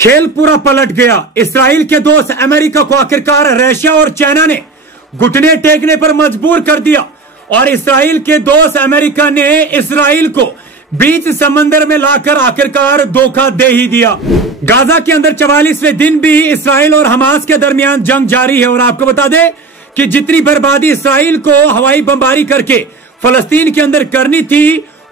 खेल पूरा पलट गया। इसराइल के दोस्त अमेरिका को आखिरकार रशिया और चाइना ने घुटने टेकने पर मजबूर कर दिया और इसराइल के दोस्त अमेरिका ने इसराइल को बीच समंदर में लाकर आखिरकार धोखा दे ही दिया। गाजा के अंदर 44वें दिन भी इसराइल और हमास के दरमियान जंग जारी है और आपको बता दें कि जितनी बर्बादी इसराइल को हवाई बमबारी करके फलस्तीन के अंदर करनी थी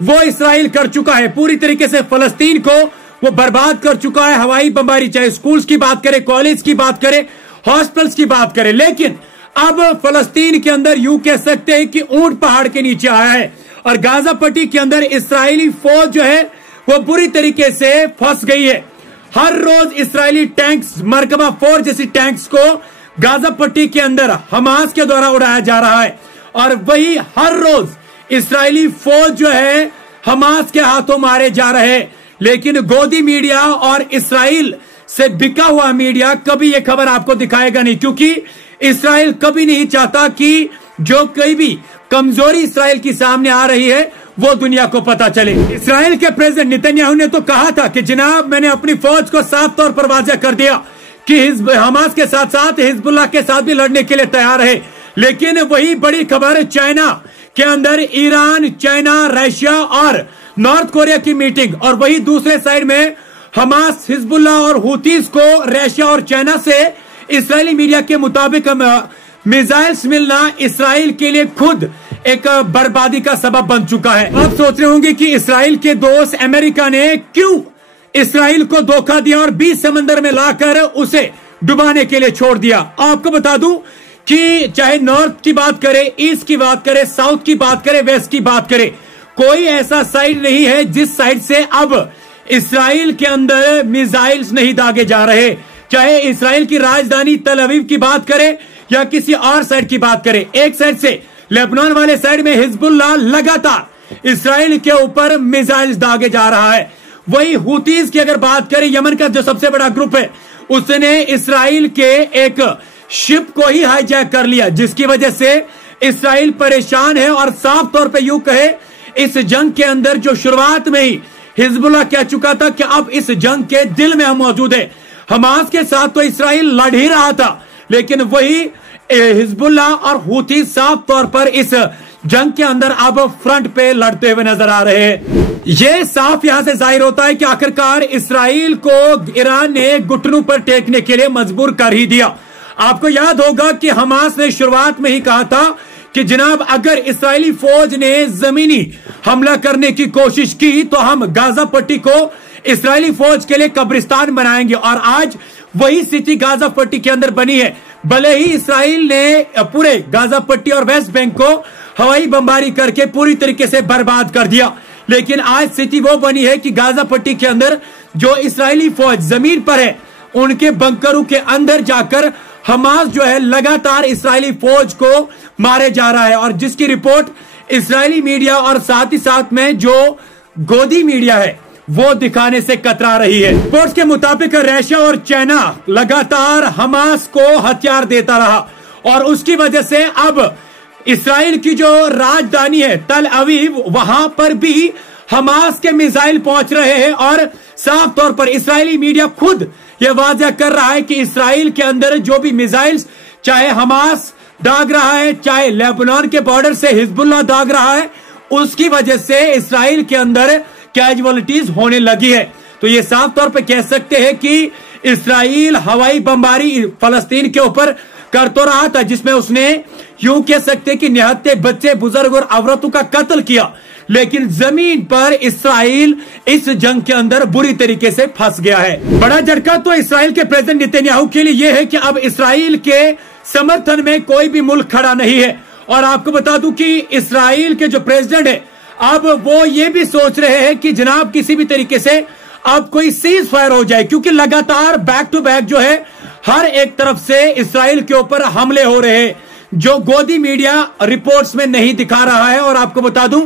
वो इसराइल कर चुका है। पूरी तरीके से फलस्तीन को वो बर्बाद कर चुका है। हवाई बमबारी, चाहे स्कूल्स की बात करें, कॉलेज की बात करें, हॉस्पिटल्स की बात करें, लेकिन अब फलस्तीन के अंदर यूं कह सकते हैं कि ऊंट पहाड़ के नीचे आया है और गाजा पट्टी के अंदर इसराइली फौज जो है वो बुरी तरीके से फंस गई है। हर रोज इसराइली टैंक्स, मरकबा 4 जैसी टैंक्स को गाजा पट्टी के अंदर हमास के द्वारा उड़ाया जा रहा है और वही हर रोज इसराइली फौज जो है हमास के हाथों मारे जा रहे हैं। लेकिन गोदी मीडिया और इसराइल से बिका हुआ मीडिया कभी ये खबर आपको दिखाएगा नहीं, क्योंकि इसराइल कभी नहीं चाहता कि जो कोई भी कमजोरी इसराइल की सामने आ रही है वो दुनिया को पता चले। इसराइल के प्रेसिडेंट नेतन्याहू ने तो कहा था कि जनाब मैंने अपनी फौज को साफ तौर पर वाज़ेह कर दिया कि हमास के साथ साथ हिजबुल्लाह के साथ भी लड़ने के लिए तैयार है। लेकिन वही बड़ी खबर, चाइना के अंदर ईरान, चाइना, रशिया और नॉर्थ कोरिया की मीटिंग और वही दूसरे साइड में हमास, हिजबुल्लाह और हुतीज को रशिया और चाइना से इस्राएली मीडिया के मुताबिक मिसाइल्स मिलना इसराइल के लिए खुद एक बर्बादी का सबब बन चुका है। आप सोच रहे होंगे कि इसराइल के दोस्त अमेरिका ने क्यों इसराइल को धोखा दिया और बीच समंदर में लाकर उसे डुबाने के लिए छोड़ दिया। आपको बता दूं कि चाहे नॉर्थ की बात करें, ईस्ट की बात करें, साउथ की बात करें, वेस्ट की बात करें, कोई ऐसा साइड नहीं है जिस साइड से अब इसराइल के अंदर मिसाइल्स नहीं दागे जा रहे। चाहे इसराइल की राजधानी तल अवीव की बात करें या किसी और साइड की बात करें, एक साइड से लेबनान वाले साइड में हिजबुल्लाह लगातार इसराइल के ऊपर मिसाइल्स दागे जा रहा है। वही हुतीज की अगर बात करें, यमन का जो सबसे बड़ा ग्रुप है उसने इसराइल के एक शिप को ही हाईजैक कर लिया, जिसकी वजह से इसराइल परेशान है और साफ तौर पे यूं कहे इस जंग के अंदर जो शुरुआत में ही हिजबुल्लाह कह चुका था कि अब इस जंग के दिल में हम मौजूद है। हमास के साथ तो इसराइल लड़ ही रहा था, लेकिन वही हिजबुल्लाह और हुती साफ तौर पर इस जंग के अंदर अब फ्रंट पे लड़ते हुए नजर आ रहे हैं। ये साफ यहां से जाहिर होता है कि आखिरकार इसराइल को ईरान ने घुटनों पर टेकने के लिए मजबूर कर ही दिया। आपको याद होगा कि हमास ने शुरुआत में ही कहा था कि जनाब अगर इसराइली फौज ने जमीनी हमला करने की कोशिश की तो हम गाजा पट्टी को इसराइली फौज के लिए कब्रिस्तान बनाएंगे और आज वही स्थिति गाजा पट्टी के अंदर बनी है। भले ही इसराइल ने पूरे गाजा पट्टी और वेस्ट बैंक को हवाई बमबारी करके पूरी तरीके से बर्बाद कर दिया, लेकिन आज स्थिति वो बनी है कि गाजा पट्टी के अंदर जो इसराइली फौज जमीन पर है उनके बंकरों के अंदर जाकर हमास जो है लगातार इसराइली फौज को मारे जा रहा है और जिसकी रिपोर्ट इसराइली मीडिया और साथ ही साथ में जो गोदी मीडिया है वो दिखाने से कतरा रही है। रिपोर्ट्स के मुताबिक रशिया और चाइना लगातार हमास को हथियार देता रहा और उसकी वजह से अब इसराइल की जो राजधानी है तल अवीव, वहां पर भी हमास के मिसाइल पहुंच रहे हैं और साफ तौर पर इसराइली मीडिया खुद यह वाज़ेह कर रहा है कि इसराइल के अंदर जो भी मिसाइल्स चाहे हमास दाग रहा है, चाहे लेबनान के बॉर्डर से हिजबुल्लाह दाग रहा है, उसकी वजह से इसराइल के अंदर कैजुअलिटीज होने लगी है। तो ये साफ तौर पे कह सकते हैं कि इसराइल हवाई बमबारी फलस्तीन के ऊपर कर तो रहा था, जिसमें उसने यूं कह सकते कि निहत्थे बच्चे, बुजुर्ग और औरतों का कत्ल किया, लेकिन जमीन पर इसराइल इस जंग के अंदर बुरी तरीके से फंस गया है। बड़ा झटका तो इसराइल के प्रेसिडेंट नेतन्याहू के लिए यह है कि अब इसराइल के समर्थन में कोई भी मुल्क खड़ा नहीं है और आपको बता दूं कि इसराइल के जो प्रेसिडेंट है अब वो ये भी सोच रहे हैं कि जनाब किसी भी तरीके से अब कोई सीज फायर हो जाए, क्योंकि लगातार बैक टू बैक जो है हर एक तरफ से इसराइल के ऊपर हमले हो रहे हैं, जो गोदी मीडिया रिपोर्ट्स में नहीं दिखा रहा है। और आपको बता दूं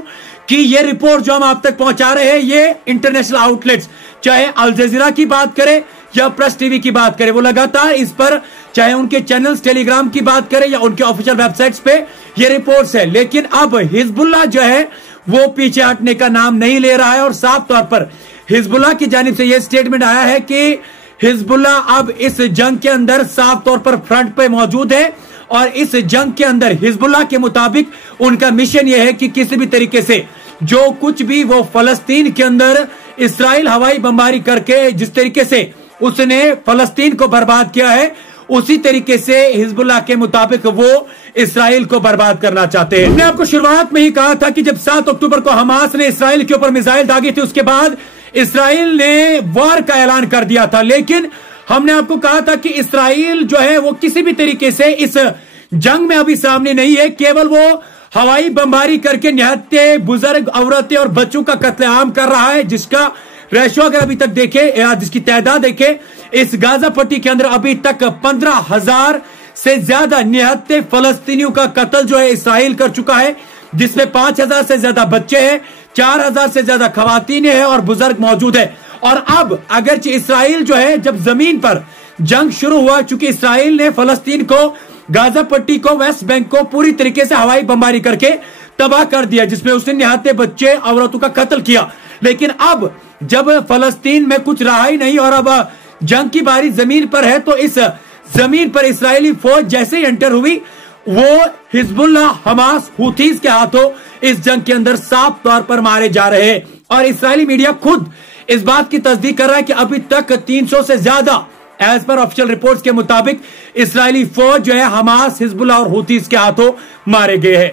कि ये रिपोर्ट जो हम आप तक पहुंचा रहे हैं ये इंटरनेशनल आउटलेट्स, चाहे अल जजीरा की बात करें या प्रेस टीवी की बात करें, वो लगातार इस पर, चाहे उनके चैनल्स टेलीग्राम की बात करें या उनके ऑफिशियल वेबसाइट्स पे ये रिपोर्ट्स है। लेकिन अब हिजबुल्लाह जो है वो पीछे हटने का नाम नहीं ले रहा है और साफ तौर पर हिजबुल्लाह की जानिब से यह स्टेटमेंट आया है कि हिजबुल्लाह अब इस जंग के अंदर साफ तौर पर फ्रंट पे मौजूद है और इस जंग के अंदर हिजबुल्लाह के मुताबिक उनका मिशन यह है कि किसी भी तरीके से जो कुछ भी वो फलस्तीन के अंदर इस्राइल हवाई बमबारी करके जिस तरीके से उसने फलस्तीन को बर्बाद किया है, उसी तरीके से हिजबुल्लाह के मुताबिक वो इस्राइल को बर्बाद करना चाहते हैं। हमने आपको शुरुआत में ही कहा था कि जब 7 अक्टूबर को हमास ने इस्राइल के ऊपर मिसाइल दागी थी, उसके बाद इस्राइल ने वॉर का ऐलान कर दिया था। लेकिन हमने आपको कहा था कि इस्राइल जो है वो किसी भी तरीके से इस जंग में अभी सामने नहीं है, केवल वो हवाई बमबारी करके निहत्ते बुजुर्ग, औरतें और बच्चों का कत्लेआम कर रहा है, जिसका रेशो अगर अभी तक देखे या जिसकी तादाद देखे, इस गाजा पट्टी के अंदर अभी तक 15,000 से ज्यादा निहत्ते फलस्तीनियों का कत्ल जो है इस्राइल कर चुका है, जिसमें 5,000 से ज्यादा बच्चे हैं, 4,000 से ज्यादा खवातीन है और बुजुर्ग मौजूद है। और अब अगरचे इस्राइल जो है जब जमीन पर जंग शुरू हुआ, चूंकि इस्राइल ने फलस्तीन को, गाजा पट्टी को, वेस्ट बैंक को पूरी तरीके से हवाई बमबारी करके तबाह कर दिया, जिसमें उसने निहत्ते बच्चे, औरतों का कत्ल किया। लेकिन अब जब फलस्तीन में कुछ रहा ही नहीं और अब जंग की बारी जमीन पर है, तो इस जमीन पर इस्राएली फौज जैसे ही एंटर हुई, वो हिजबुल्लाह, हमास, हुथीज के हाथों इस जंग के अंदर साफ तौर पर मारे जा रहे हैं। और इस्राएली मीडिया खुद इस बात की तस्दीक कर रहा है कि अभी तक 300 से ज्यादा, एज पर ऑफिशियल रिपोर्ट्स के मुताबिक, इस्राएली फौज जो है हमास, हिजबुल्लाह और हुथीज के हाथों मारे गए हैं।